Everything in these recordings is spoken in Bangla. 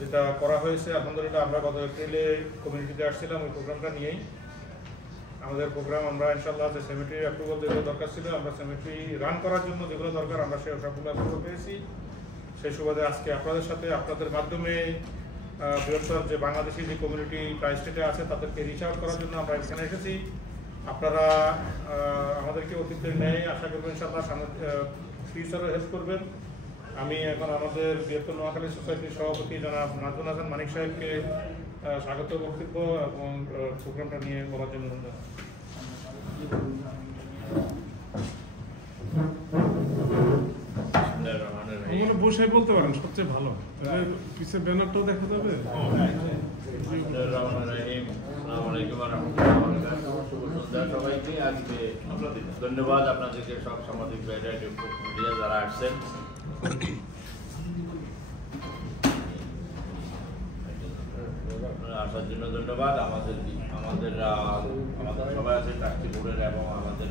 যেটা করা হয়েছে আলহামদুলিল্লাহ, আমরা গত এপ্রিলে কমিউনিটিতে আসছিলাম ওই প্রোগ্রামটা নিয়েই। আমাদের প্রোগ্রাম আমরা ইনশাআল্লাহ যে সেমিট্রি অ্যাপ্রুভাল যেগুলো দরকার ছিল, আমরা সেমিট্রি রান করার জন্য যেগুলো দরকার আমরা সেই সবগুলো অ্যাপ্রুভাল পেয়েছি। সেই সুবাদে আজকে আপনাদের সাথে আপনাদের মাধ্যমে বৃহত্তর যে বাংলাদেশি যে কমিউনিটি ট্রাই স্টেটে আছে তাদেরকে রিচ আউট করার জন্য আমরা এখানে এসেছি। আপনারা আমাদেরকে অতীতের ন্যায় আশা করবেন ইনশাআল্লাহ ফিউচারে হেল্প করবেন। আমি এখন আমাদের বৃহত্তর নোয়াখালী সোসাইটির সভাপতি জনাব নাজমুল হাসান মানিক সাহেবকে স্বাগত বক্তব্য এবং প্রোগ্রামটা নিয়ে বলার জন্য ধন্যবাদ। বসে বলতে পারেন, সবচেয়ে ভালো। পিছের ব্যানারটাও দেখা যাবে। সবাইকে আজকে ধন্যবাদ আপনাদেরকে, সব সামাজিক মিডিয়া যারা আসছেন। আসার জন্য ধন্যবাদ। আমাদের সবাই আছে ট্রাস্টি বোর্ডের এবং আমাদের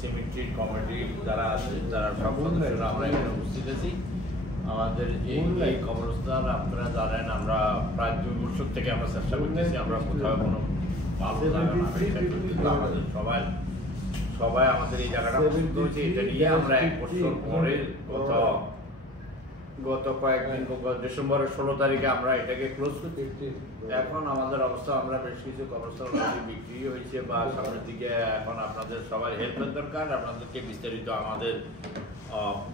সেমিট্রি কমিটি যারা আছে, যারা সব সদস্যরা আমরা এখানে উপস্থিত আছি। আমাদের এই কবরস্থান আপনারা জানেন, আমরা প্রায় 2 বছর থেকে আমরা চেষ্টা করতেছি, আমরা কোথাও কোনো ভালো জায়গা না পেয়েছি। আমাদের সবাই আমাদের এই জায়গাটা পছন্দ হয়েছে। এটা নিয়ে আমরা 1 বছর পরে গত কয়েকদিন ডিসেম্বরের 16 তারিখে আমরা এটাকে ক্লোজ করতে। এখন আমাদের অবস্থা, আমরা বেশ কিছু কবরস্থান বিক্রি হয়েছে বা সামনের দিকে এখন আপনাদের সবাই হেল্পের দরকার। আপনাদেরকে বিস্তারিত আমাদের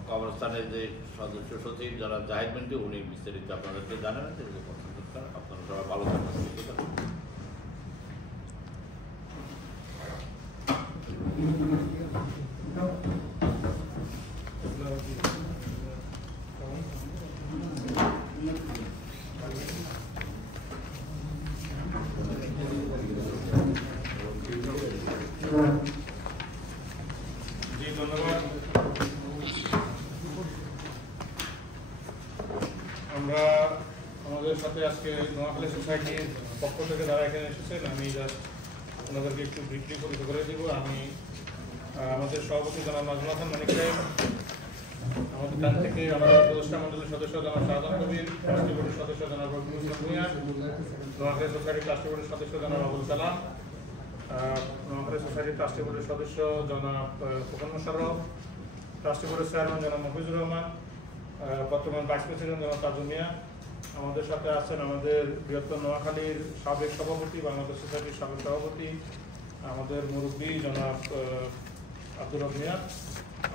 কবরস্থানের যে সদস্য সচিব যারা জাহিদ মেন্টি, উনি বিস্তারিত আপনাদেরকে জানাবেন যেগুলো পছন্দ দরকার। আপনারা সবাই ভালো থাকবেন। জি ধন্যবাদ। আমরা আমাদের সাথে আজকে নোয়াখালী সোসাইটির পক্ষ থেকে যারা এখানে এসেছেন, আমি জাস্ট ওনাদেরকে একটু ব্রিফলি পরিচিত করে দিব। আমি আমাদের সভাপতি জনাব নাজমুল হাসান মানিক সাহেব, আমাদের ডান থেকে আমাদের উপদেষ্টা মন্ডলের সদস্য জনাব শাহজাহান কবির, ট্রাস্টি বোর্ডের সদস্য জনাব রবিউল ইসলাম ভূঁইয়া, নোয়াখালী সোসাইটির ট্রাস্টি বোর্ডের সদস্য জনাব আবুল কালাম, নোয়াখালী সোসাইটির ট্রাস্টি বোর্ডের সদস্য জনাব খোকন মোশাররফ, ট্রাস্টি বোর্ডের চেয়ারম্যান জনাব মফিজুর রহমান, বর্তমান ভাইস প্রেসিডেন্ট জনাব তাজুল মিয়া। আমাদের সাথে আছেন আমাদের বৃহত্তর নোয়াখালীর সাবেক সভাপতি, বাংলাদেশ সোসাইটির সাবেক সভাপতি, আমাদের মুরব্বী জনাব আব্দুর রব মিয়া।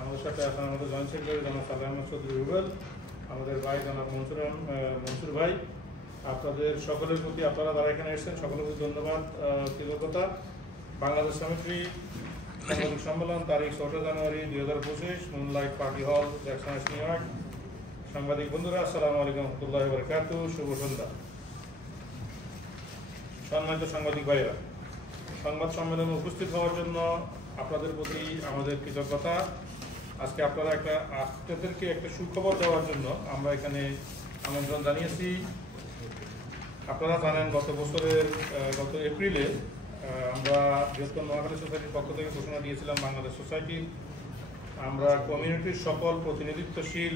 আমাদের সাথে আছেন আমাদের জয়েন্ট সেক্রেটারি জনাব সালাহ আহমদ চৌধুরী রুবেল, আমাদের ভাই জনাব মনসুর ভাই। আপনাদের সকলের প্রতি, আপনারা যারা এখানে এসেছেন সকলের প্রতি ধন্যবাদ, কৃতজ্ঞতা। বাংলাদেশ সেমিট্রি সাংবাদিক সম্মেলন তারিখ 4 জানুয়ারি 2025, মুনলাইট পার্টি হল, জ্যাকসন নিউ ইয়র্ক। সাংবাদিক বন্ধুরা, আসসালামু আলাইকুম রহমতুল্লাহ বারাকাতুহু, শুভ সন্ধ্যা। সম্মানিত সাংবাদিক ভাইরা, সংবাদ সম্মেলনে উপস্থিত হওয়ার জন্য আপনাদের প্রতি আমাদের কৃতজ্ঞতা। আজকে আপনাদেরকে একটা সুখবর দেওয়ার জন্য আমরা এখানে আমন্ত্রণ জানিয়েছি। আপনারা জানেন গত এপ্রিলে আমরা বৃহত্তর নোয়াখালী সোসাইটির পক্ষ থেকে ঘোষণা দিয়েছিলাম, বাংলাদেশ সোসাইটি আমরা কমিউনিটির সকল প্রতিনিধিত্বশীল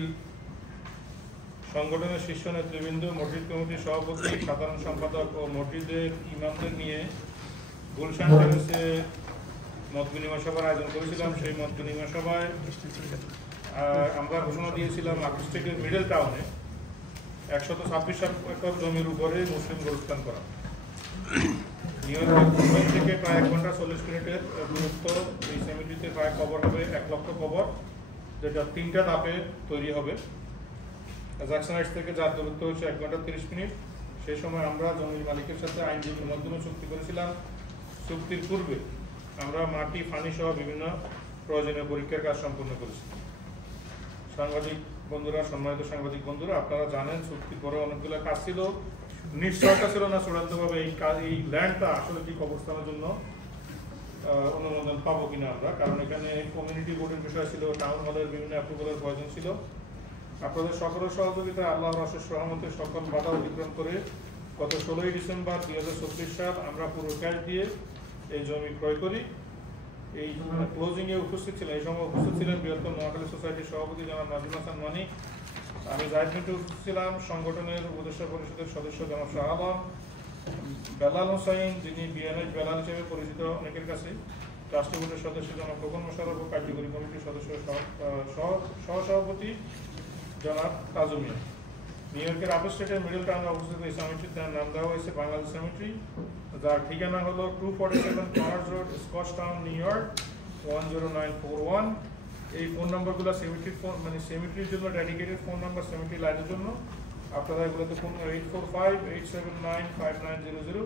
সংগঠনের শীর্ষ নেতৃবৃন্দ, মসজিদ কমিটির সভাপতি, সাধারণ সম্পাদক ও মসজিদের ইমামদের নিয়ে গুলশান টেরেসে মত বিনিময় সভার আয়োজন করেছিলাম। সেই মত বিনিময় সভায় আমরা ঘোষণা দিয়েছিলাম আকুস্টিকের মিডল টাউনে 126 একর জমির উপরে মুসলিম গোরস্থান করা। নিউ ইয়র্ক থেকে প্রায় 1 ঘন্টা 40 মিনিটের দূরত্ব। এই সেমিটিতে প্রায় কবর হবে 1 লক্ষ কবর, যেটা 3টা ধাপে তৈরি হবে। জ্যাকসন হাইটস থেকে যার দূরত্ব হচ্ছে 1 ঘন্টা 30 মিনিট। সেই সময় আমরা জমির মালিকের সাথে আইনজীবীর মাধ্যমে চুক্তি করেছিলাম। চুক্তির পূর্বে আমরা মাটি, পানি সহ বিভিন্ন প্রয়োজনীয় পরীক্ষার কাজ সম্পন্ন করেছি। সম্মানিত সাংবাদিক বন্ধুরা, আপনারা জানেন চুক্তির পরে অনেকগুলো কাজ ছিল, নিশ্চয়তা ছিল না চূড়ান্তভাবে এই ল্যান্ডটা আসলে ঠিক অবস্থানের জন্য অনুমোদন পাবো কিনা আমরা, কারণ এখানে কমিউনিটি বোর্ডের বিষয় ছিল, টাউন হলের বিভিন্ন অ্যাপ্রুভালের প্রয়োজন ছিল। আপনাদের সকলের সহযোগিতায় আল্লাহর অশেষ রহমতে সকল বাধা অতিক্রম করে গত 16 ডিসেম্বর 2024 সাল আমরা পুরো ক্যাশ দিয়ে এই জমি ক্রয় করি। এই ক্লোজিংয়ে উপস্থিত ছিলেন, এই সময় উপস্থিত ছিলেন বৃহত্তর নোয়াখালী সোসাইটির সভাপতি জনাব নাজমুল হাসান মানিক, আমি জাহিদ মিন্টু ছিলাম, সংগঠনের উপদেষ্টা পরিষদের সদস্য জনাব শাহ আলম, বেলাল হোসাইন যিনি বিএনএইচ বেলাল হিসেবে পরিচিত অনেকের কাছে, রাষ্ট্রীয় বোর্ডের সদস্য জনাব খোকন মোশাররফ ও কার্যকরী কমিটির সদস্য সহসভাপতি জনাব তাজু মিয়া। নিউ ইয়র্কের আপেল স্ট্রিটের মিডল টাউনে অবস্থিত এই সামিটটির নাম দেওয়া হয়েছে বাংলাদেশ সেমেট্রি, যার ঠিকানা হলো 247 commerce road, Scotch town, new York 10941। এই ফোন নাম্বারগুলো সেমেট্রির ফোন, মানে সেমেট্রির জন্য ডেডিকেটেড ফোন নাম্বার, সেমেট্রি লাইনের জন্য। আপনারা এগুলোতে ফোন 845-879-5900,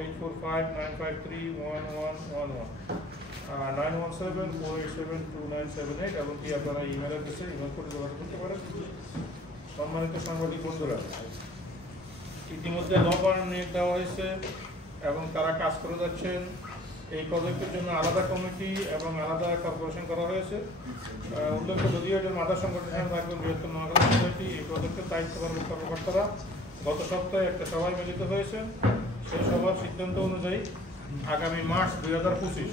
845-953-1111, 917-487-2978, এবং কি আপনারা ইমেল অ্যাড্রেসে ইমেল করে যোগাযোগ করতে পারেন। সম্মানিত সাংবাদিক বন্ধুরা, ইতিমধ্যে ল ফার্ম নিয়োগ দেওয়া হয়েছে এবং তারা কাজ করে যাচ্ছেন। এই প্রজেক্টের জন্য আলাদা কমিটি এবং আলাদা কর্পোরেশন করা হয়েছে। উল্লেখ্য, যদিও এটার মাথা সংগঠন থাকবে বৃহত্তর নোয়াখালী সোসাইটি, এই প্রজেক্টের দায়িত্ববান কর্মকর্তারা গত সপ্তাহে একটা সভায় মিলিত হয়েছে। সেই সভার সিদ্ধান্ত অনুযায়ী আগামী মার্চ 2025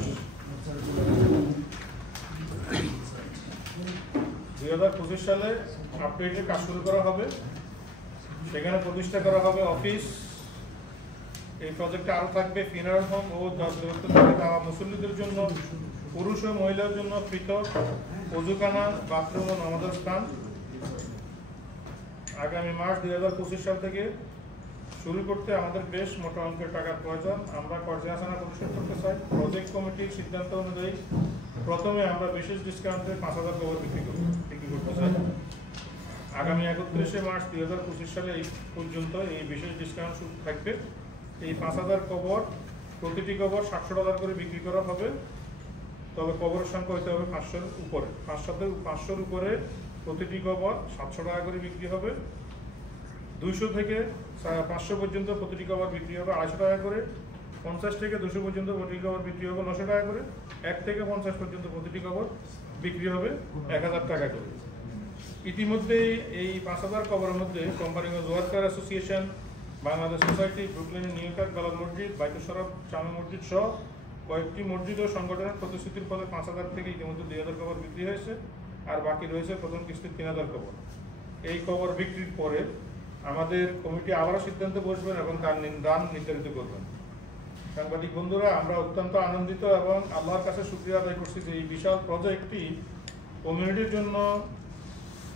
সালে আপডেটের কাজ শুরু করা হবে। সেখানে প্রতিষ্ঠা করা হবে অফিস। এই প্রজেক্টে আরও থাকবে ফিনারাল হোম ও মুসল্লিদের জন্য, পুরুষ ও মহিলার জন্য পৃথক অজুখানা, বাথরুম ও নামাজের স্থান। আগামী মার্চ 2025 সাল থেকে শুরু করতে আমাদের বেশ মোটা অঙ্কের টাকার প্রয়োজন। আমরা কর্জে আসানা পরিশোধ করতে চাই। প্রজেক্ট কমিটির সিদ্ধান্ত অনুযায়ী প্রথমে আমরা বিশেষ ডিসকাউন্টে 5,000 কবর বিক্রি করতে চাই। আগামী 31 মার্চ 2025 সালে এই পর্যন্ত এই বিশেষ ডিসকাউন্ট থাকবে। এই 5,000 কবর, প্রতিটি কবর $700 করে বিক্রি করা হবে। তবে কবরের সংখ্যা হতে হবে 500-র উপরে। 500-র উপরে প্রতিটি কবর $700 করে বিক্রি হবে। 200 থেকে 500 পর্যন্ত প্রতিটি কবর বিক্রি হবে $250 করে। 50 থেকে 200 পর্যন্ত প্রতিটি কবর বিক্রি হবে $900 করে। 1 থেকে 50 পর্যন্ত প্রতিটি কবর বিক্রি হবে $1,000 করে। ইতিমধ্যে এই 5,000 কবরের মধ্যে company of worker association, Bangladesh society, ব্রুকলিনের নিউ ইয়র্ক বেলাল মসজিদ, বাইতুল শরফ জামে মসজিদ সহ কয়েকটি মসজিদ ও সংগঠনের প্রতিশ্রুতির ফলে 5,000 থেকে ইতিমধ্যে 2,000 কবর বিক্রি হয়েছে। আর বাকি রয়েছে প্রথম কিস্তির 3,000 কবর। এই কবর বিক্রির পরে আমাদের কমিটি আবারও সিদ্ধান্তে বসবেন এবং তার দাম নির্ধারিত করবেন। সাংবাদিক বন্ধুরা, আমরা অত্যন্ত আনন্দিত এবং আল্লাহর কাছে শুকরিয়া আদায় করছি যে এই বিশাল প্রজেক্টটি কমিউনিটির জন্য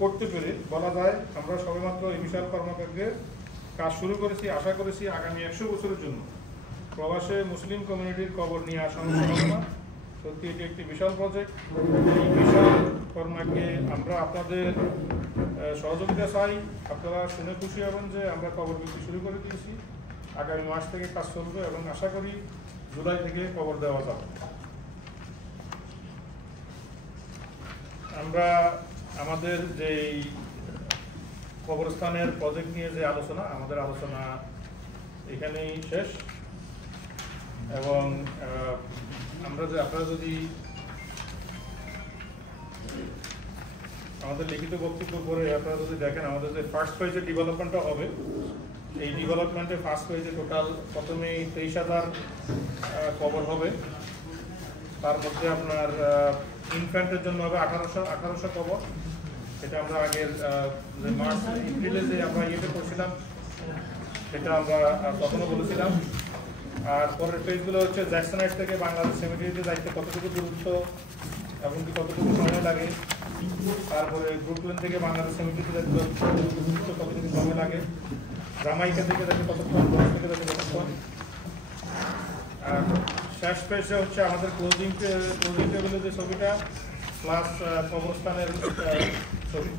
করতে পেরে বলা যায় আমরা সবেমাত্র এই বিশাল কর্মকাণ্ডে কাজ শুরু করেছি। আশা করেছি আগামী 100 বছরের জন্য প্রবাসে মুসলিম কমিউনিটির কবর নিয়ে আসা সম্ভব না। সত্যি এটি একটি বিশাল প্রজেক্ট। এই বিশাল কর্মকে আমরা আপনাদের সহযোগিতা চাই। আপনারা শুনে খুশি হবেন যে আমরা কবর বিক্রি শুরু করে দিয়েছি। আগামী মাস থেকে কাজ চলবে এবং আশা করি জুলাই থেকে কবর দেওয়া যাবে। আমরা আমাদের যে কবরস্থানের প্রজেক্ট নিয়ে যে আলোচনা, আমাদের আলোচনা এখানেই শেষ। এবং আপনারা যদি আমাদের লিখিত বক্তব্য পরে আপনারা যদি দেখেন, আমাদের যে ফার্স্ট ফেজের ডেভেলপমেন্টটা হবে, এই ডেভেলপমেন্টে ফার্স্ট ফেজে টোটাল প্রথমেই 23,000 কবর হবে। তার মধ্যে আপনার ইনফ্যান্টের জন্য হবে 1800 কবর। সেটা আমরা আগের মার্চ এপ্রিলে যে আমরা ইয়েতে করছিলাম সেটা আমরা তখনও বলেছিলাম। আর পরের পেজগুলো হচ্ছে জ্যাকসনাইট থেকে বাংলাদেশ সেমিনারিতে যাইতে কতটুকু দূরত্ব এবং কি কতটুকু সময় লাগে। তারপরে ব্রুকলিন থেকে বাংলাদেশ সেমিনারিতে যাইতে কতটুকু সময় লাগে। জামাইকা থেকে যাইতে কতক্ষণ, বয়স থেকে যাইতে কতক্ষণ। আর শেষ পেজে হচ্ছে আমাদের ক্লোজিং টেবিলের যে ছবিটা প্লাস কবরস্থানের ছবি।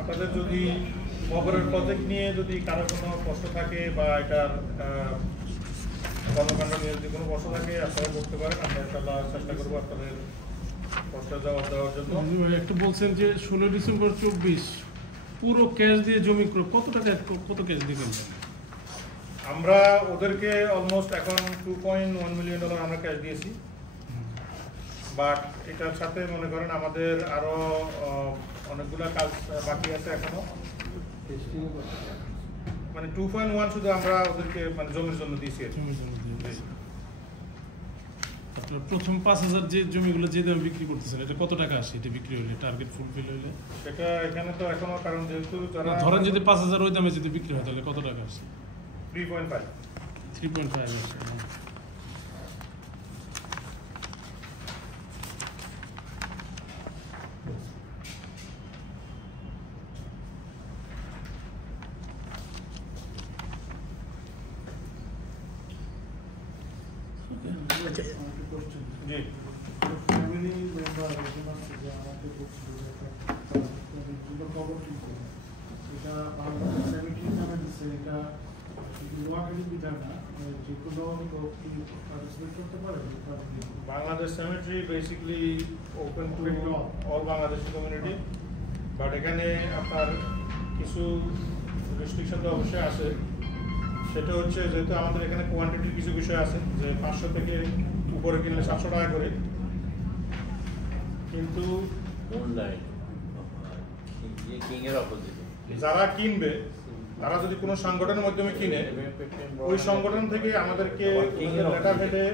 আপনাদের যদি কবরের প্রজেক্ট নিয়ে যদি কারো কোনো প্রশ্ন থাকে বা এটার কর্মকাণ্ড নিয়ে যদি কোনো প্রশ্ন থাকে আপনারা করতে পারেন। আমরা ইনশাআল্লাহ চেষ্টা করবো আপনাদের প্রশ্নের জবাব দেওয়ার জন্য। একটু বলছেন যে 16 ডিসেম্বর 24 পুরো ক্যাশ দিয়ে জমি করে কত ক্যাশ দিবেন? আমরা ওদেরকে অলমোস্ট এখন $2.1 মিলিয়ন আমরা ক্যাশ দিয়েছি। বাট এটার সাথে মনে করেন আমাদের আরো অনেকগুলো কাজ বাকি আছে এখনো। মানে 2.1 শুধু আমরা ওদেরকে মানে জমির জন্য দিয়েছি। প্রথম 5,000 যে জমিগুলো যে দামে বিক্রি করতেছেন এটা কত টাকা আসে এটা বিক্রি হলে টার্গেট ফুলফিল হলে? সেটা এখানে তো এখনো, কারণ যেহেতু যারা ধরেন যদি 5,000 ওই দামে যদি বিক্রি হয় তাহলে কত টাকা আসে? 3.5 3.5 আসে। জি। ফ্যামিলি মেম্বার একজন আছে যে আমাকে বলছিল যে একটা খবর কিনতে এটা বাংলাদেশ সেমিটি নামে দিচ্ছে, এটা শুধু নোয়াখালী বিধান না, যে কোনো কি পার্টিসিপেট করতে পারে? Bangladesh symmetry basically open to all Bangladeshi community, but এখানে আপনার কিছু রেস্ট্রিকশন তো অবশ্যই আছে। সেটা হচ্ছে যেহেতু আমাদের এখানে কোয়ান্টিটির কিছু বিষয় আছে, যে 500 থেকে উপরে কিনলে 700 টাকা করে, কিন্তু যারা কিনবে তারা যদি কোনো সংগঠনের মাধ্যমে কিনে, ওই সংগঠন থেকে আমাদেরকে লেটার হেডে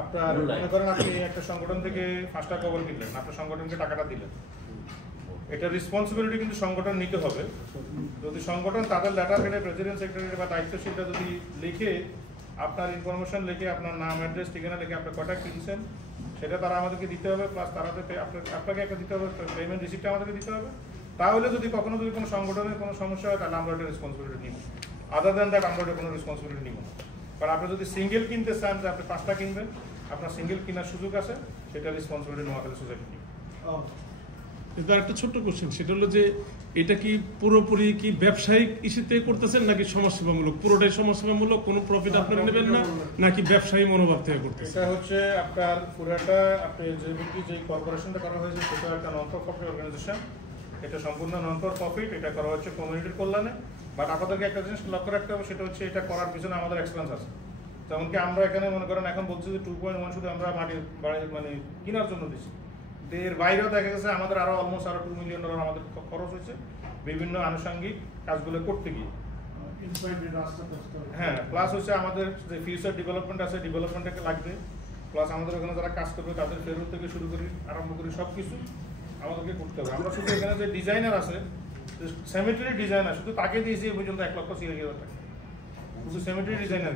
আপনার মনে করেন আপনি একটা সংগঠন থেকে 5টা কবর কিনলেন, আপনার সংগঠনকে টাকাটা দিলেন, এটা রেসপন্সিবিলিটি কিন্তু সংগঠন নিতে হবে। যদি সংগঠন তাদের লেটার হেডে প্রেসিডেন্ট সেক্রেটারি বা দায়িত্বশীলটা যদি লিখে আপনার ইনফরমেশন লিখে আপনার নাম অ্যাড্রেস ঠিকানা লিখে আপনি কটা কিনছেন সেটা তারা আমাদেরকে দিতে হবে, প্লাস তারাতে আপনাকে একটা দিতে হবে, পেমেন্ট রিসিপ্টটা আমাদেরকে দিতে হবে। তাহলে যদি কখনো যদি কোনো সংগঠনের কোনো সমস্যা হয় তাহলে আমরা ওটা রেসপন্সিবিলিটি নিব। আদার দ্যান দ্যাট আমরা ওটা কোনো রেসপন্সিবিলিটি নিব না। কারণ আপনি যদি সিঙ্গেল কিনতে চান যে আপনি 5টা কিনবেন, আপনার সিঙ্গেল কেনার সুযোগ আছে, সেটা রেসপন্সিবিলিটি নোয়াখালী সোসাইটি নিবে। কিন্তু একটা ছোট্ট কোশ্চেন, সেটা হলো যে এটা কি পুরোপুরি কি ব্যবসায়িক ইস্যুতে করতেছেন নাকি সমাজসেবামূলক? পুরোটাই সমাজসেবামূলক, কোনো প্রফিট আপনারা নেবেন না নাকি ব্যবসায়ী মনোভাব থেকে করতেছেন? এটা হচ্ছে আপনার পুরোটা আপনি যে কর্পোরেশনটা করা হয়েছে সেটা একটা নন ফর প্রফিট অর্গানাইজেশন, এটা সম্পূর্ণ নন ফর প্রফিট, এটা করা হচ্ছে কমিউনিটির কল্যাণে। বাট আপনাদেরকে একটা জিনিস লক্ষ্য রাখতে হবে, সেটা হচ্ছে এটা করার পিছনে আমাদের এক্সপেন্স আছে। যেমনকি আমরা এখানে মনে করেন এখন বলছি যে 2.1 শুধু আমরা মাটি মানে কেনার জন্য দিচ্ছি, এর বাইরেও দেখা গেছে আমাদের আরো অলমোস্ট আরো $2 মিলিয়ন আমাদের খরচ হয়েছে বিভিন্ন আনুষঙ্গিক কাজগুলো করতে গিয়ে। হ্যাঁ, প্লাস হচ্ছে আমাদের যে ফিউচার ডেভেলপমেন্ট আছে, ডেভেলপমেন্টটাকে লাগবে, প্লাস আমাদের ওখানে যারা কাজ করবে তাদের ফেরত থেকে শুরু করি আরম্ভ করি সব কিছু আমাদেরকে করতে হবে। আমরা শুধু এখানে যে ডিজাইনার আছে, সেমেট্রি ডিজাইনার, শুধু তাকে দিয়েছি এই পর্যন্ত 1,80,000 টাকা, শুধু সেমেট্রি ডিজাইনার।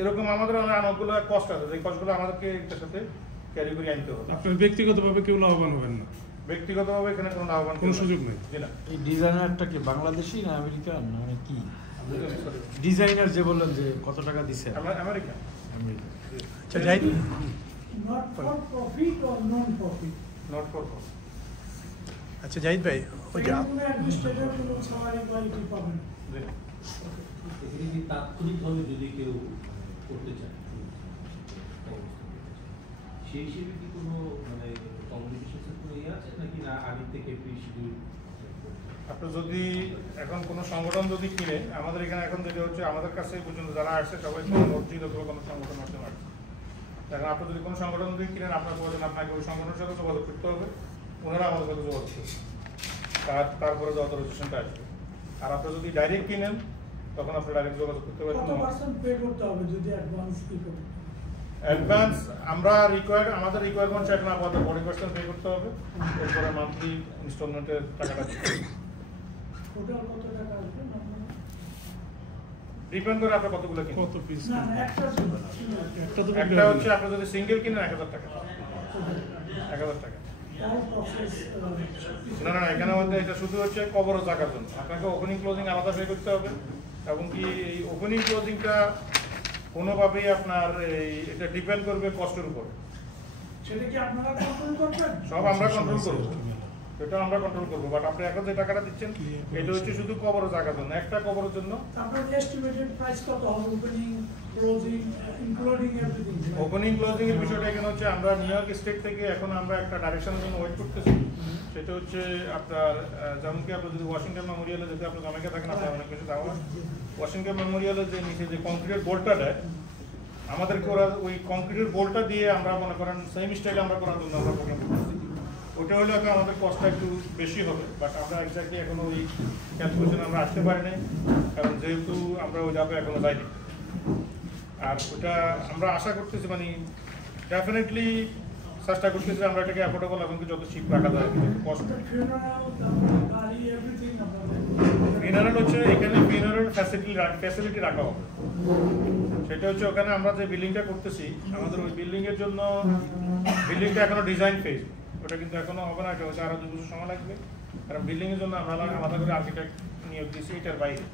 এরকম আমাদের অনেকগুলো কষ্ট আছে, যে কষ্টগুলো আমাদেরকে এটার সাথে ক্যারি করে আনতে হবে। আপনার ব্যক্তিগতভাবে কেউ লাভবান হবেন না? ব্যক্তিগতভাবে এখানে কোনো লাভবান কোনো সুযোগ নেই। এই ডিজাইনারটা কি বাংলাদেশি না আমেরিকান না মানে কি? ডিজাইনার যে বললেন যে কত টাকা দিছে? আমেরিকা। আচ্ছা যাই, not for profit or non profit? Not for profit. আচ্ছা জাহিদ ভাই, ওই যে কোনো অ্যাডমিনিস্ট্রেটর কোনো স্যালারি কোয়ালিটি পাবেন? তাৎক্ষণিকভাবে যদি কেউ করতে চায় সেই হিসেবে কি কোনো মানে কমিউনিকেশন কোনো ইয়ে আছে নাকি না আগে থেকে প্রি শিডিউল? আপনি যদি এখন কোনো সংগঠন যদি কিনে, আমাদের এখানে এখন যেটা হচ্ছে আমাদের কাছে পর্যন্ত যারা আসছে সবাই মসজিদ অথবা কোনো সংগঠন মাধ্যমে আসছে। এখন আপনি যদি কোনো সংগঠন যদি কিনেন, আপনার প্রয়োজন আপনাকে ওই সংগঠনের সাথে যোগাযোগ করতে হবে, ওনারা আমাদের সাথে যোগাযোগ করবে, তারপরে যে অথরাইজেশনটা আসবে। আর আপনি যদি ডাইরেক্ট কিনেন তখন আপনি ডাইরেক্ট যোগাযোগ করতে পারবেন। কত পার্সেন্ট পে করতে হবে যদি অ্যাডভান্স পে করতে? অ্যাডভান্স আমরা আমাদের রিকোয়ারমেন্ট চাই না, আমাদের 40% পে করতে হবে, এরপরে মান্থলি ইনস্টলমেন্টের টাকাটা দিতে হবে। টোটাল কত টাকা আসবে? ডিপেন্ড করে আপনি কতগুলো কিনেন। কত পিস? না একটা একটা তো একটা হচ্ছে আপনি যদি সিঙ্গেল কিনেন 1,000 টাকা, 1,000 টাকা। না, এখানে মধ্যে এটা শুধু হচ্ছে কবর জায়গার জন্য, আপনাকে ওপেনিং ক্লোজিং আলাদা পে করতে হবে, এবং কি এই ওপেনিং ক্লোজিংটা কোনোভাবেই আপনার এটা ডিপেন্ড করবে কষ্টের উপর। সেটা কি আপনারা কন্ট্রোল করবেন? সব আমরা কন্ট্রোল করবো, এটা আমরা কন্ট্রোল করবো। বাট আপনি এখন যে টাকাটা দিচ্ছেন এটা হচ্ছে শুধু কবর জায়গার জন্য, একটা কবরের জন্য। আপনার এস্টিমেটেড প্রাইস কত হবে opening closing including everything? Opening closing এর বিষয়টা এখানে হচ্ছে আমরা নিউ ইয়র্ক স্টেট থেকে এখন আমরা একটা ডাইরেকশনের জন্য ওয়েট করতেছি। সেটা হচ্ছে আপনার যেমন কি আপনি যদি ওয়াশিংটন মেমোরিয়ালে যেতে আপনি জামাইকা থাকেন, আপনার অনেক কিছু যাওয়া, ওয়াশিংটন মেমোরিয়ালের যে নিচে যে কংক্রিটের বোল্টটা দেয় আমাদেরকে, ওরা ওই কংক্রিটের বোল্টটা দিয়ে আমরা মনে করেন সেম স্টাইলে আমরা করার জন্য আমরা প্রোগ্রাম করতেছি। ওটা হলে আমাদের কস্টটা একটু বেশি হবে, বাট আমরা এক্স্যাক্টলি এখনো ওই ক্যালকুলেশনে আমরা আসতে পারি নাই, কারণ যেহেতু আমরা ওই যাবে এখনো যাইনি। আর ওটা আমরা আশা করতেছি মানে ডেফিনেটলি চেষ্টা করতেছি আমরা এটাকে অ্যাফোর্ডেবল এবং যত চিপ রাখা যায় কষ্ট। ফিনারেল হচ্ছে এখানে ফিনারেল ফ্যাসিলিটি রাখা হবে, সেটা হচ্ছে ওখানে আমরা যে বিল্ডিংটা করতেছি আমাদের ওই বিল্ডিং এর জন্য, বিল্ডিংটা এখনো ডিজাইন ফেজ, ওটা কিন্তু এখনো হবে না, এটা হচ্ছে আরো 2 বছর সময় লাগবে। কারণ বিল্ডিং এর জন্য আমরা আলাদা করে আর্কিটেক্ট নিয়োগ দিয়েছি এটার বাইরে,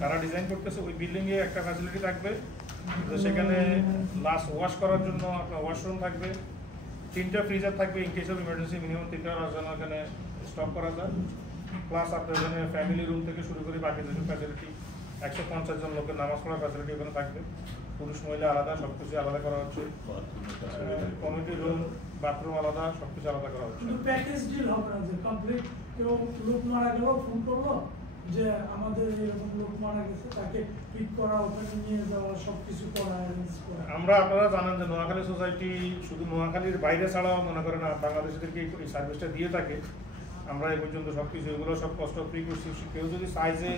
তারা ডিজাইন করতেছে। ওই বিল্ডিং এ একটা ফ্যাসিলিটি থাকবে, তো সেখানে লাস্ট ওয়াশ করার জন্য আপনার ওয়াশরুম থাকবে, 3টা ফ্রিজার থাকবে, in case of emergency minimum 3টা যেন এখানে স্টক করা যায়। প্লাস আপনার এখানে ফ্যামিলি রুম থেকে শুরু করে বাকি যেসব ফ্যাসিলিটি, 150 জন লোকের নামাজ পড়ার ফ্যাসিলিটি ওখানে থাকবে, পুরুষ মহিলা আলাদা, সবকিছু আলাদা করা হচ্ছে। কমিটি রুম, বাথরুম আলাদা, সবকিছু আলাদা করা হচ্ছে। কিন্তু প্যাকেজ ডিল হবে না যে কমপ্লিট কেউ লোক মারা গেল ফোন করলো যে আমাদের এরকম লোক মারা গেছে, তাকে পিক করা, ওখানে নিয়ে যাওয়া, সবকিছু করা, অ্যারেঞ্জ করা। আমরা, আপনারা জানেন যে নোয়াখালী সোসাইটি শুধু নোয়াখালীর বাইরে ছাড়াও মনে করেন বাংলাদেশিদেরকে এই সার্ভিসটা দিয়ে থাকে। আমরা এই পর্যন্ত সবকিছু এগুলো সব কষ্ট ফ্রি করছি। কেউ যদি সাইজে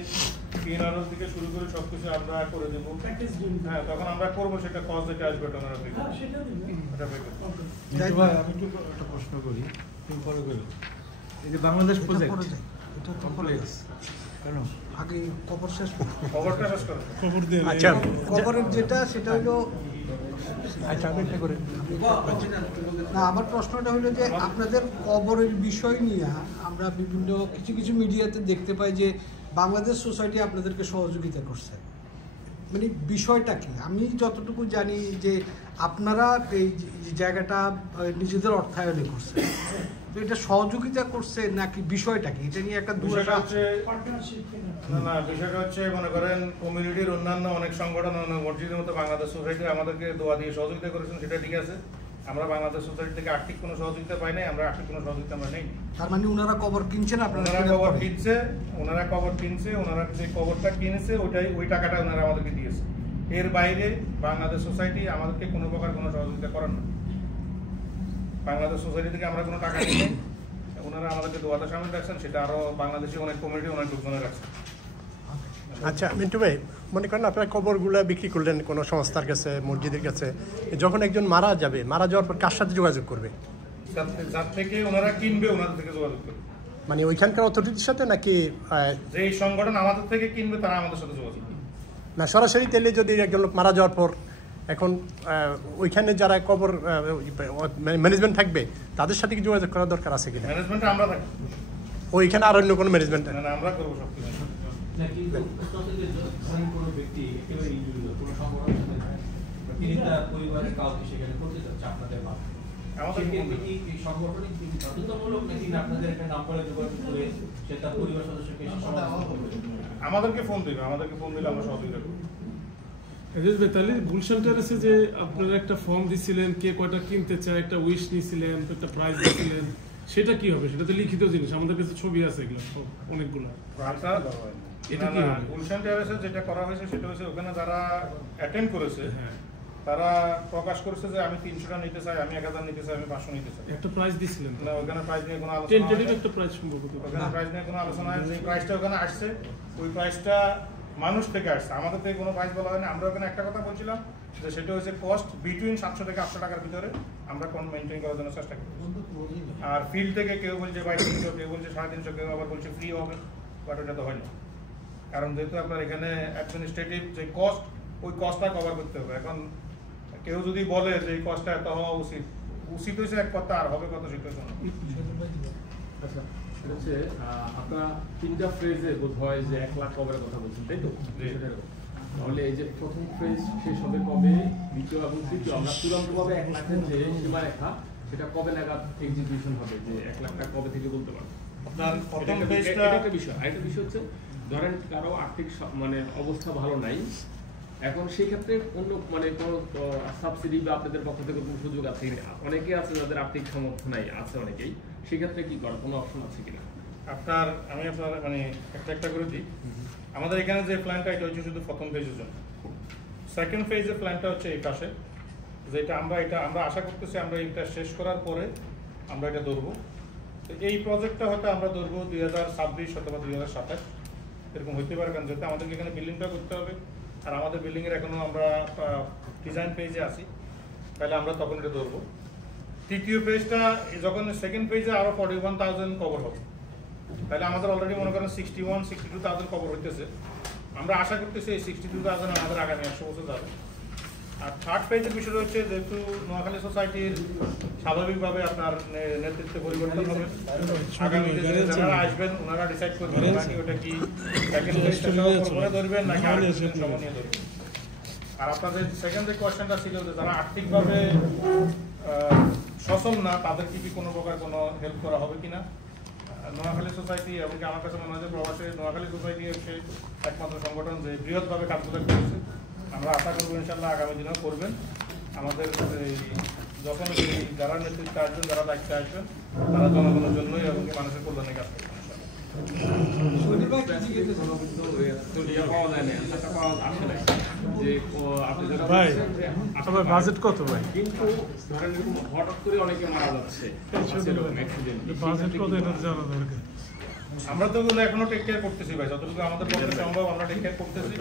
পিএনআরএল থেকে শুরু করে সবকিছু আমরা করে দেবো, প্যাকেজ ডিল, হ্যাঁ তখন আমরা করবো, সেটা কস্ট যেটা আসবে ওটা আমরা দেখবো, সেটা দিবে। ওটা দেখবো। ভাই আমি একটু একটা প্রশ্ন করি, তুমি পরে করো। এই যে বাংলাদেশ প্রজেক্ট, এটা তো কমপ্লেক্স কেন আগে কবর শেষ খবরটা শেষ করো। খবর দিয়ে আচ্ছা কবরের যেটা সেটা হলো আচ্ছা আমি একটা করে না, আমার প্রশ্নটা হলো যে আপনাদের কবরের বিষয় নিয়ে আমরা বিভিন্ন কিছু মিডিয়াতে দেখতে পাই যে বাংলাদেশ সোসাইটি আপনাদেরকে সহযোগিতা করছে, মানে বিষয়টা কি? আমি যতটুকু জানি যে আপনারা এই জায়গাটা নিজেদের অর্থায়নে করছে, তো এটা সহযোগিতা করছে নাকি বিষয়টা কি? এটা নিয়ে একটা বিষয়টা হচ্ছে পার্টনারশিপ কিনা? না, বিষয়টা হচ্ছে মনে করেন কমিউনিটির অন্যান্য অনেক সংগঠন, মসজিদের মতো বাংলাদেশ সোসাইটি আমাদেরকে দোয়া দিয়ে সহযোগিতা করেছেন, সেটা ঠিক আছে। আমরা বাংলাদেশ সোসাইটি থেকে আর্থিক কোনো সহযোগিতা পাই নাই, আমরা আর্থিক কোনো সহযোগিতা আমরা নেই। তার মানে ওনারা কবর কিনছেন, আপনারা ওনারা কবর কিনছে, ওনারা যে কবরটা কিনেছে ওই টাকাটা ওনারা আমাদেরকে দিয়েছে। এর বাইরে বাংলাদেশ সোসাইটি আমাদেরকে কোনো প্রকার কোনো সহযোগিতা করেন না। বাংলাদেশ সোসাইটি থেকে আমরা কোনো টাকা নিই, ওনারা আমাদেরকে দোয়াতে সামিল রাখছেন, সেটা আরো বাংলাদেশি অনেক কমিউনিটি অনেক লোকজনের রাখছেন। আচ্ছা মিন্টু ভাই, মনে করেন আপনার কবরগুলো বিক্রি করলেন কোনো সংস্থার কাছে, মসজিদের কাছে, যখন একজন মারা যাওয়ার পর কার সাথে যোগাযোগ করবে? যার থেকে ওনারা কিনবে ওনাদের থেকে যোগাযোগ করবে, মানে ওইখানকার অথরিটির সাথে নাকি যেই সংগঠন আমাদের থেকে কিনবে তারা আমাদের সাথে যোগাযোগ করবে? না সরাসরি তেলে যদি একজন লোক মারা যাওয়ার পর এখন ওইখানে যারা কবর ম্যানেজমেন্ট থাকবে তাদের সাথে কি যোগাযোগ করার দরকার আছে কিনা? ম্যানেজমেন্টে আমরা থাকি, ওইখানে আর অন্য কোনো ম্যানেজমেন্ট? না আমরা করবো সবকিছু। না, কিন্তু ধরেন কোনো ব্যক্তি একেবারে ইন্ডিভিজুয়াল কোনো সংগঠনের সাথে নাই, তিনি তার পরিবারের কাউকে সেখানে করতে যাচ্ছে আপনাদের মাধ্যমে, সেক্ষেত্রে কি এই সংগঠনে কি বাধ্যতামূলক নাকি আপনাদের একটা নাম্বারে যোগাযোগ করে সে তার পরিবার সদস্যকে এসে সমাধান করবে? আমাদেরকে ফোন দিলে আমরা সহযোগিতা করবো। তাহলে গুলশান টেরেসে যে আপনারা একটা ফর্ম দিছিলেন, কে কয়টা কিনতে চায়, একটা উইশ নিছিলেন, একটা প্রাইস দিছিলেন, সেটা কি হবে? সেটা তো লিখিত জিনিস, আমাদের কাছে ছবি আছে এগুলো অনেকগুলো। এটা কি গুলশান টেরেসে যেটা করা হয়েছে সেটা হচ্ছে ওখানে যারা অ্যাটেন্ড করেছে তারা প্রকাশ করেছে যে আমি 300টা নিতে চাই, আমি 1000 নিতে চাই, আমি 500 নিতে চাই। একটা প্রাইস দিছিলেন না, ওখানে প্রাইস নিয়ে কোনো আলোচনা টেন্টেটিভ একটা প্রাইস সম্ভবত, ওখানে প্রাইস নিয়ে কোনো আলোচনা হয়। যে প্রাইসটা ওখানে আসছে ওই প্রাইসটা মানুষ থেকে আসছে, আমাদের থেকে কোনো প্রাইস বলা হয়নি। আমরা ওখানে একটা কথা বলছিলাম যে সেটা হচ্ছে কস্ট বিটুইন 700 থেকে 800 টাকার ভিতরে আমরা কোন মেনটেন করার জন্য চেষ্টা করি। আর ফিল্ড থেকে কেউ বলছে 2200, কেউ বলছে 350, কেউ আবার বলছে ফ্রি হবে, বাট ওটা তো হয় না। কারণ যেহেতু আপনার এখানে অ্যাডমিনিস্ট্রেটিভ যে কস্ট, ওই কস্টটা কভার করতে হবে। এখন কেউ যদি বলে যে এই কস্টটা এত হওয়া উচিত হয়েছে এক কথা, আর হবে কত সেটা শোনো। আচ্ছা, সেটা হচ্ছে আপনারা 3টা ফ্রেজে বোধ হয় যে 1 লাখ কবরের কথা বলছেন, তাই তো? তাহলে এই যে প্রথম ফ্রেজ শেষ হবে কবে, দ্বিতীয় এবং তৃতীয়, আমরা চূড়ান্তভাবে 1 লাখের যে সীমারেখা সেটা কবে নাগাদ এক্সিকিউশন হবে, যে 1 লাখ টাকা কবে থেকে বলতে পারবো? আপনার প্রথম ফেজটা একটা বিষয়। আরেকটা বিষয় হচ্ছে ধরেন কারো আর্থিক মানে অবস্থা ভালো নাই, এখন সেই ক্ষেত্রে অন্য মানে কোনো সাবসিডি বা আপনাদের পক্ষ থেকে কোনো সুযোগ আছে কিনা? অনেকে আছে যাদের আর্থিক সামর্থ্য নাই, আছে অনেকেই, সেক্ষেত্রে কি করার কোনো অপশন আছে কিনা? আমি আপনার মানে একটা করে দিই। আমাদের এখানে যে প্ল্যানটা এটা হচ্ছে শুধু প্রথম ফেজের জন্য। সেকেন্ড ফেজের প্ল্যানটা হচ্ছে এই পাশে, যেটা আমরা আশা করতেছি আমরা এটা শেষ করার পরে আমরা এটা ধরবো। তো এই প্রজেক্টটা হয়তো আমরা ধরবো 2026 অথবা 2027 এরকম হইতে পারে, কারণ যেহেতু আমাদেরকে এখানে বিল্ডিংটা করতে হবে, আর আমাদের বিল্ডিংয়ের এখনো আমরা ডিজাইন পেজে আছি। তাহলে আমরা তখন এটা ধরবো। তৃতীয় ফেজটা যখন সেকেন্ড ফেজে আরো 41,000 কভার হবে, তাহলে আমাদের অলরেডি মনে করেন 62,000 কভার হইতেছে। আমরা আশা করতেছি এই 62,000 আমাদের আগামী 100 বছর যাবে। আর থার্ড ফেজের বিষয় হচ্ছে যেহেতু নোয়াখালী সোসাইটির স্বাভাবিকভাবে আপনার নেতৃত্বে পরিবর্তন হবে, আগামী যারা আসবেন ওনারা ডিসাইড করবেন নাকি ওটা কি সেকেন্ড ফেজটা করে ধরবেন নাকি সময় নিয়ে ধরবেন। আর আপনাদের সেকেন্ড যে কোয়েশ্চেনটা ছিল যে যারা আর্থিকভাবে সচল না তাদেরকে কি কোনো প্রকার কোনো হেল্প করা হবে কিনা। নোয়াখালী সোসাইটি এবং আমার কাছে মনে হয় যে প্রবাসী নোয়াখালী সোসাইটি হচ্ছে একমাত্র সংগঠন যে বৃহৎভাবে কাজগুলো করছে। আমরা আশা করবো ইনশাল্লাহ আগামী দিনেও করবেন। আমাদের যখন যারা নেতৃত্বে আসবেন, যারা দায়িত্বে আসবেন, তারা জনগণের জন্যই এবং মানুষের কল্যাণে কাজ করবেন। বাজেট কত ভাই? কিন্তু ধরেন এরকম হঠাৎ করে অনেকে মারা যাচ্ছে, বাজেট কত এটা জানা দরকার। আমরা তো ওগুলো এখনো টেক কেয়ার করতেছি ভাই, যতটুকু আমাদের পক্ষে সম্ভব আমরা টেক কেয়ার করতেছি।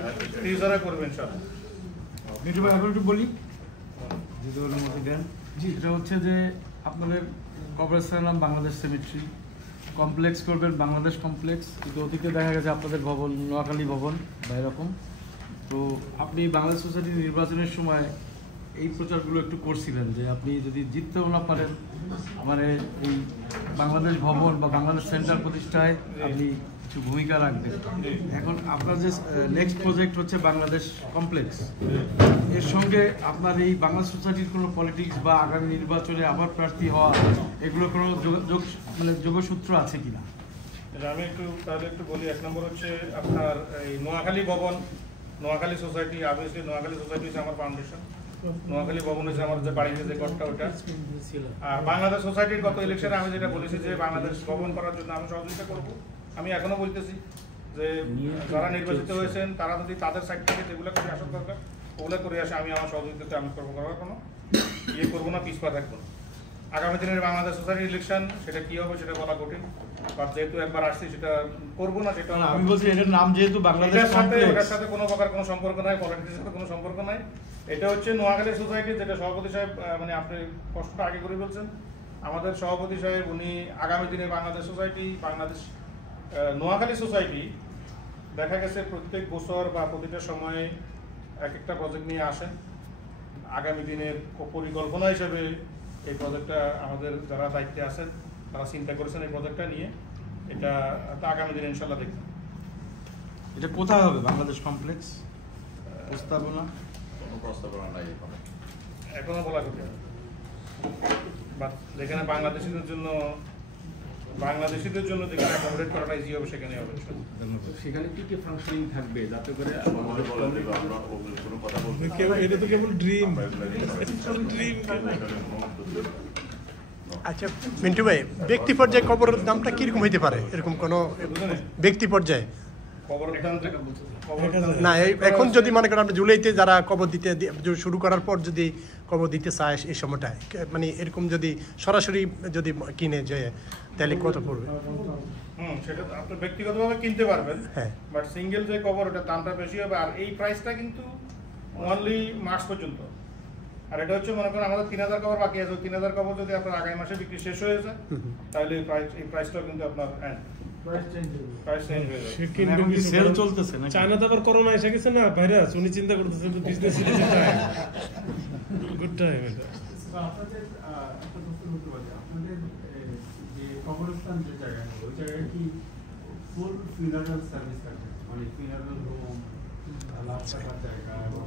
টিজারে করবেন সব। মিঠু ভাই এখন একটু বলি, যদি অনুমতি দেন। জি, এটা হচ্ছে যে আপনাদের কবরস্থানের নাম বাংলাদেশ সেমিট্রি, কমপ্লেক্স করবেন বাংলাদেশ কমপ্লেক্স, কিন্তু অতীতে দেখা গেছে আপনাদের ভবন নোয়াখালী ভবন বা এরকম। তো আপনি বাংলাদেশ সোসাইটির নির্বাচনের সময় এই প্রচারগুলো একটু করছিলেন যে আপনি যদি জিততেও না পারেন মানে এই বাংলাদেশ ভবন বা বাংলাদেশ সেন্টার প্রতিষ্ঠায় আপনি কিছু ভূমিকা রাখবেন। এখন আপনার যে নেক্সট প্রজেক্ট হচ্ছে বাংলাদেশ কমপ্লেক্স, এর সঙ্গে আপনার এই বাংলাদেশ সোসাইটির কোনো পলিটিক্স বা আগামী নির্বাচনে আবার প্রার্থী হওয়া এগুলো কোনো যোগসূত্র আছে কিনা? আমি একটু তাহলে একটু বলি। এক নম্বর হচ্ছে আপনার এই নোয়াখালী ভবন, Noakhali society, obviously Noakhali society হচ্ছে আমার ফাউন্ডেশন, নোয়াখালী ভবন হচ্ছে আমার যে বাড়িতে যে ঘরটা ওটা। আর বাংলাদেশ সোসাইটির গত ইলেকশনে আমি যেটা বলেছি যে বাংলাদেশ ভবন করার জন্য আমি সহযোগিতা করব। আমি এখনো বলতেছি যে যারা নির্বাচিত হয়েছেন তারা যদি তাদের সাইড থেকে যেগুলো করে আসার দরকার ওগুলো করে আসে, আমি আমার সহযোগিতাতে আমি করবো, করার কোনো ইয়ে করবো না, পিছপা থাকবো না। আগামী দিনের বাংলাদেশ সোসাইটির ইলেকশন সেটা কি হবে সেটা বলা কঠিন, বাট যেহেতু একবার আসছি সেটা করবো না। সেটা আমি বলছি এটার নাম যেহেতু বাংলাদেশ ওটার সাথে কোনো প্রকার কোনো সম্পর্ক নাই, পলিটিক্সের সাথে কোনো সম্পর্ক নাই। এটা হচ্ছে নোয়াখালী সোসাইটি, যেটা সভাপতি সাহেব মানে আপনি কষ্টটা আগে করে বলছেন। আমাদের সভাপতি সাহেব উনি আগামী দিনে বাংলাদেশ সোসাইটি, বাংলাদেশ নোয়াখালী সোসাইটি দেখা গেছে প্রত্যেক বছর বা প্রতিটা সময়ে এক একটা প্রজেক্ট নিয়ে আসেন। আগামী দিনের পরিকল্পনা হিসেবে এই প্রজেক্টটা আমাদের যারা দায়িত্বে আছেন তারা চিন্তা করেছেন এই প্রজেক্টটা নিয়ে। এটা আগামী দিনে ইনশাল্লাহ দেখবেন। এটা কোথায় হবে বাংলাদেশ কমপ্লেক্স? প্রস্তাবনা কোনো প্রস্তাবনা নাই এখনো বলা কঠিন, বাট যেখানে বাংলাদেশিদের জন্য যেখানে অ্যাকোমোডেট করাটা ইজি হবে সেখানে হবে। সেখানে কি কি ফাংশনিং থাকবে যাতে করে কোনো কথা বলতে এটা তো কেবল ড্রিম। আচ্ছা মিন্টু ভাই, ব্যক্তি পর্যায়ে কবরের দামটা কিরকম হইতে পারে? এরকম কোনো ব্যক্তি পর্যায়ে না, এখন যদি মনে করেন আমরা জুলাইতে যারা কবর দিতে শুরু করার পর যদি কবর দিতে চায় এই সময়টায়, মানে এরকম যদি সরাসরি যদি কিনে যায় তাহলে কত পড়বে? সেটা আপনি ব্যক্তিগতভাবে কিনতে পারবেন, হ্যাঁ, বাট সিঙ্গেল যে কবর ওটা দামটা বেশি হবে। আর এই প্রাইসটা কিন্তু অনলি মার্চ পর্যন্ত। আর এটা হচ্ছে মনে করেন আমাদের 3000 কবর বাকি আছে, 3000 কবর যদি আপনার আগামী মাসে বিক্রি শেষ হয়ে যায় তাহলে এই প্রাইসটাও কিন্তু আপনার চায়নাতে আবার করোনা এসে গেছে না, ভাইরাস, উনি চিন্তা করতেছেন বিজনেস গুড টাইম। এটা আপনাদের একটা প্রশ্ন করতে পারি, আপনাদের যে কবরস্থান যে জায়গা ওই জায়গায় কি ফুল ফিউনারাল সার্ভিস থাকে, মানে ফিউনারাল হোম, লাশ রাখার জায়গা এবং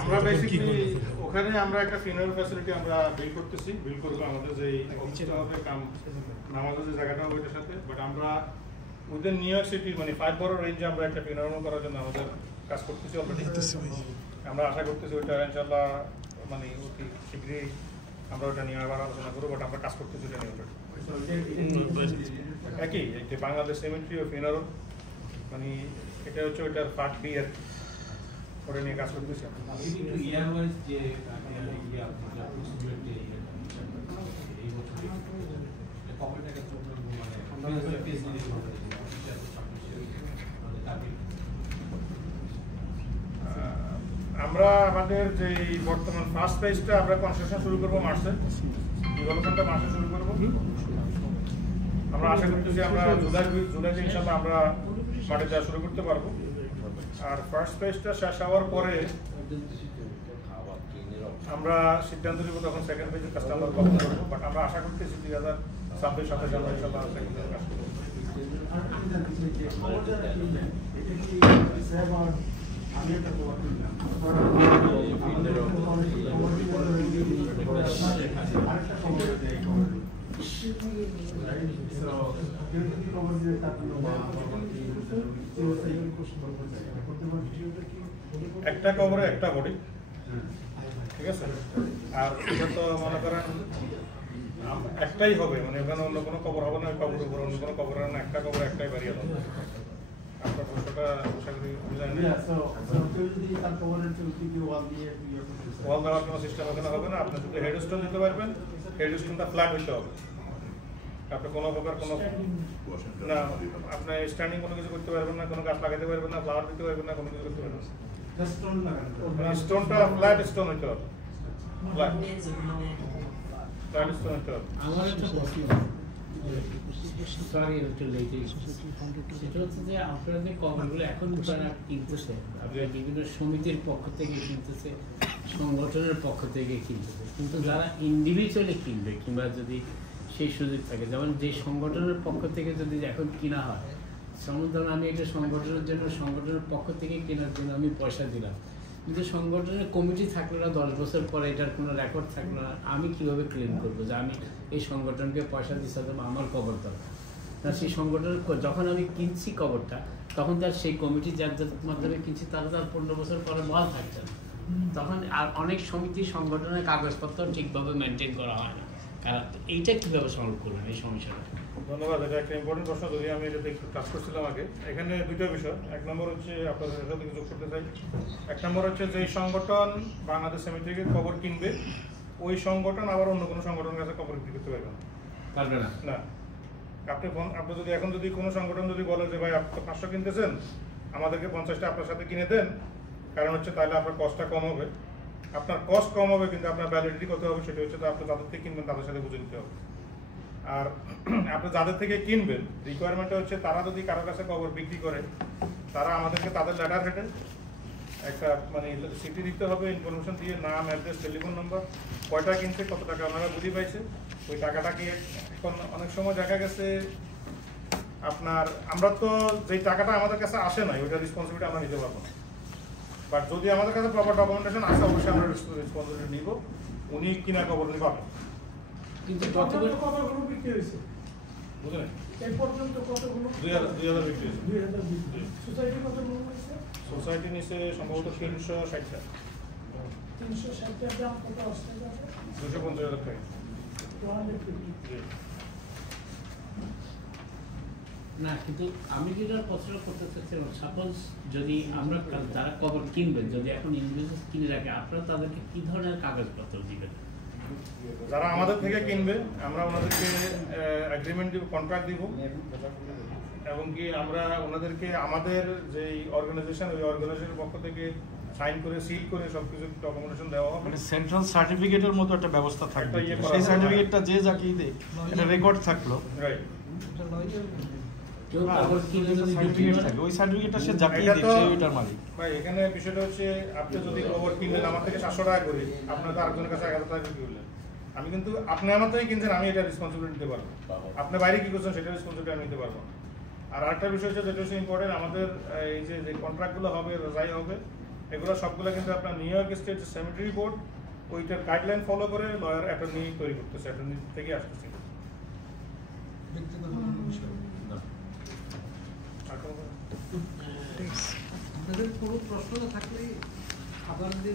আমরা বেসিক্যালি ওখানে আমরা একটা ফিউনারাল ফ্যাসিলিটি আমরা বিল করতেছি, বিল করবো আমাদের যে অফিসটা হবে কাম নামাজের যে জায়গাটা হবে ওইটার সাথে। বাট আমরা উইদিন নিউ ইয়র্ক সিটি মানে 5 বড় রেঞ্জে আমরা একটা ফিউনারাল করার জন্য আমাদের কাজ করতেছি অলরেডি। আমরা আশা করতেছি ওইটা ইনশাআল্লাহ মানে অতি শীঘ্রই আমরা ওটা নিয়ে আবার আলোচনা করবো, বাট আমরা কাজ করতেছি ওটা নিয়ে অলরেডি। একই একটা বাংলাদেশ সেমিট্রি ও ফিউনারাল মানে এটা হচ্ছে ওইটার পার্ট বি আর ওটা নিয়ে কাজ করতেছি। আমরা আমরা আমাদের যে বর্তমান ফার্স্ট ফেজটা আমরা কনস্ট্রাকশন শুরু করবো মার্চে, ডেভেলপমেন্টটা মার্চে শুরু করবো। আমরা আশা করতেছি আমরা জুলাইতে ইনশাল্লাহ আমরা মাটি দেওয়া শুরু করতে পারবো। আর ফার্স্ট ফেজটা শেষ হওয়ার পরে আমরা সিদ্ধান্ত নিব তখন সেকেন্ড ফেজের কাজটা আমরা কখন করবো। বাট আমরা আশা করতেছি 2026-27 আমরা ইনশাল্লাহ সেকেন্ড ফেজের কাজ করবো। একটা কবরে একটা বডি, ঠিক আছে। আর এটা তো মনে করেন একটাই হবে, মানে ওখানে অন্য কোনো কবর হবে না, কবরের উপর অন্য কোনো কবর হবে না, একটা কবর একটাই বাড়িয়ে হবে। আপনার প্রশ্নটা আশা করি বুঝলেন। ওয়াল দেওয়ার কোনো সিস্টেম ওখানে হবে না। আপনি শুধু হেডস্টোন দিতে পারবেন, হেডস্টোনটা ফ্ল্যাট হইতে হবে। আপনি কোনো প্রকার কোনো না, আপনি স্ট্যান্ডিং কোনো কিছু করতে পারবেন না, কোনো গাছ লাগাতে পারবেন না, ফ্লাওয়ার দিতে পারবেন না, কোনো কিছু করতে পারবেন না। স্টোনটা ফ্ল্যাট স্টোন হইতে হবে, ফ্ল্যাট স্টোন হইতে হবে। আমার একটা প্রশ্ন, সরি একটু লেট হয়েছে, সেটা হচ্ছে যে আপনারা যে কবরগুলো এখন যারা কিনতেছে, আপনারা বিভিন্ন সমিতির পক্ষ থেকে কিনতেছে, সংগঠনের পক্ষ থেকে কিনতেছে, কিন্তু যারা ইন্ডিভিজুয়ালি কিনবে কিংবা যদি সেই সুযোগ থাকে, যেমন যে সংগঠনের পক্ষ থেকে যদি এখন কিনা হয়, যেমন ধরুন আমি একটা সংগঠনের জন্য সংগঠনের পক্ষ থেকে কেনার জন্য আমি পয়সা দিলাম, কিন্তু সংগঠনের কমিটি থাকলো না, 10 বছর পরে এটার কোনো রেকর্ড থাকলো না, আমি কিভাবে ক্লেম করবো যে আমি এই সংগঠনকে পয়সা দিচ্ছিলাম আমার কবর দরকার? না, সেই সংগঠনের যখন আমি কিনছি কবরটা, তখন তার সেই কমিটি যার যার মাধ্যমে কিনছি তারা তার 15 বছর পরে বহাল থাকছে না, তখন আর অনেক সমিতি সংগঠনের কাগজপত্র ঠিকভাবে মেনটেন করা হয় না। কারণ এইটা কীভাবে সলভ করবেন এই সমস্যাটা? ধন্যবাদ, এটা একটা ইম্পর্টেন্ট প্রশ্ন। যদি আমি এটাতে একটু টাচ করছিলাম আগে, এখানে দুটো বিষয়। এক নম্বর হচ্ছে আপনাদের সাথে যোগ করতে চাই। এক নম্বর হচ্ছে যে সংগঠন বাংলাদেশ সেমিটিকে কবর কিনবে, ওই সংগঠন আবার অন্য কোনো সংগঠনের কাছে কবর বিক্রি করতে পারবে না। না, আপনি যদি এখন যদি কোনো সংগঠন যদি বলে যে ভাই আপনি 500 কিনতেছেন, আমাদেরকে 50টা আপনার সাথে কিনে দেন, কারণ হচ্ছে তাহলে আপনার কস্টটা কম হবে। আপনার কস্ট কম হবে, কিন্তু আপনার ভ্যালিডিটি কত হবে সেটা হচ্ছে আপনি যাদের থেকে কিনবেন তাদের সাথে বুঝে নিতে হবে। আর আপনি যাদের থেকে কিনবেন, রিকোয়ারমেন্টটা হচ্ছে তারা যদি কারো কাছে কবর বিক্রি করে, তারা আমাদেরকে তাদের লেটার হেডে একটা মানে সিটি দিতে হবে, ইনফরমেশন দিয়ে নাম, অ্যাড্রেস, টেলিফোন নম্বর, কয়টা কিনছে, কত টাকা ওনারা বুঝি পাইছে, ওই টাকাটাকে এখন অনেক সময় দেখা গেছে আপনার আমরা তো যেই টাকাটা আমাদের কাছে আসে নাই ওইটা রেসপন্সিবিলিটি আমরা নিতে পারবো না। বাট যদি আমাদের কাছে প্রপার ডকুমেন্টেশন আছে, অবশ্যই আমরা রেসপন্সিবিলিটি নিব, উনি কিনা কবর উনি পাবেন। কিন্তু কতগুলো বিক্রি হয়েছে বুঝলেন? এই পর্যন্ত কতগুলো? 2000 বিক্রি হয়েছে। 2000 বিক্রি। সোসাইটি কতগুলো হয়েছে? সোসাইটি নিচে সম্ভবত 360টা। 360টার দাম কত আসছে? 250,000 টাকা। 250। না, কিন্তু আমি যেটা প্রশ্ন করতে চাচ্ছিলাম, সাপোজ যদি আমরা যারা কবর কিনবেন, যদি এখন ইন্ডিভিজুয়াল কিনে রাখে, আপনারা তাদেরকে কি ধরনের কাগজপত্র দিবেন? যারা আমাদের থেকে কিনবে আমরা ওনাদেরকে এগ্রিমেন্ট দিব, কন্ট্রাক্ট দিব, এবং কি আমরা ওনাদেরকে আমাদের যে অর্গানাইজেশন, ওই অর্গানাইজেশনের পক্ষ থেকে সাইন করে সিল করে সবকিছু ডকুমেন্টেশন দেওয়া হবে। মানে সেন্ট্রাল সার্টিফিকেটের মতো একটা ব্যবস্থা থাকবে, সেই সার্টিফিকেটটা যে যাকে দেয় এটা রেকর্ড থাকলো, রাইট। কেউ কবর কিনে যদি সার্টিফিকেট থাকে, ওই সার্টিফিকেটটা সে যাকে দেয় সেই ওইটার মালিক। ভাই এখানে বিষয়টা হচ্ছে আপনি যদি কবর কিনলেন আমার থেকে 700 টাকা করে, আপনার তো আরেকজনের কাছে 1000 টাকা বিক্রি করলেন, আমি কিন্তু আপনি আমার থেকে কিনছেন, আমি এটা রেসপন্সিবিলিটি নিতে পারবো। আপনি বাইরে কি করছেন সেটা রেসপন্সিবিলিটি আমি নিতে পারবো। আর আরেকটা বিষয় হচ্ছে যেটা হচ্ছে ইম্পর্টেন্ট, আমাদের এই যে কন্ট্রাক্টগুলো হবে, যাই হবে, এগুলো সবগুলো কিন্তু আপনার new York state cemetery board ওইটার গাইডলাইন ফলো করে লয়ার অ্যাটর্নি তৈরি করতেছে, অ্যাটর্নি থেকে আসতেছে। আপনাদের কোনো প্রশ্ন থাকলে আপনাদের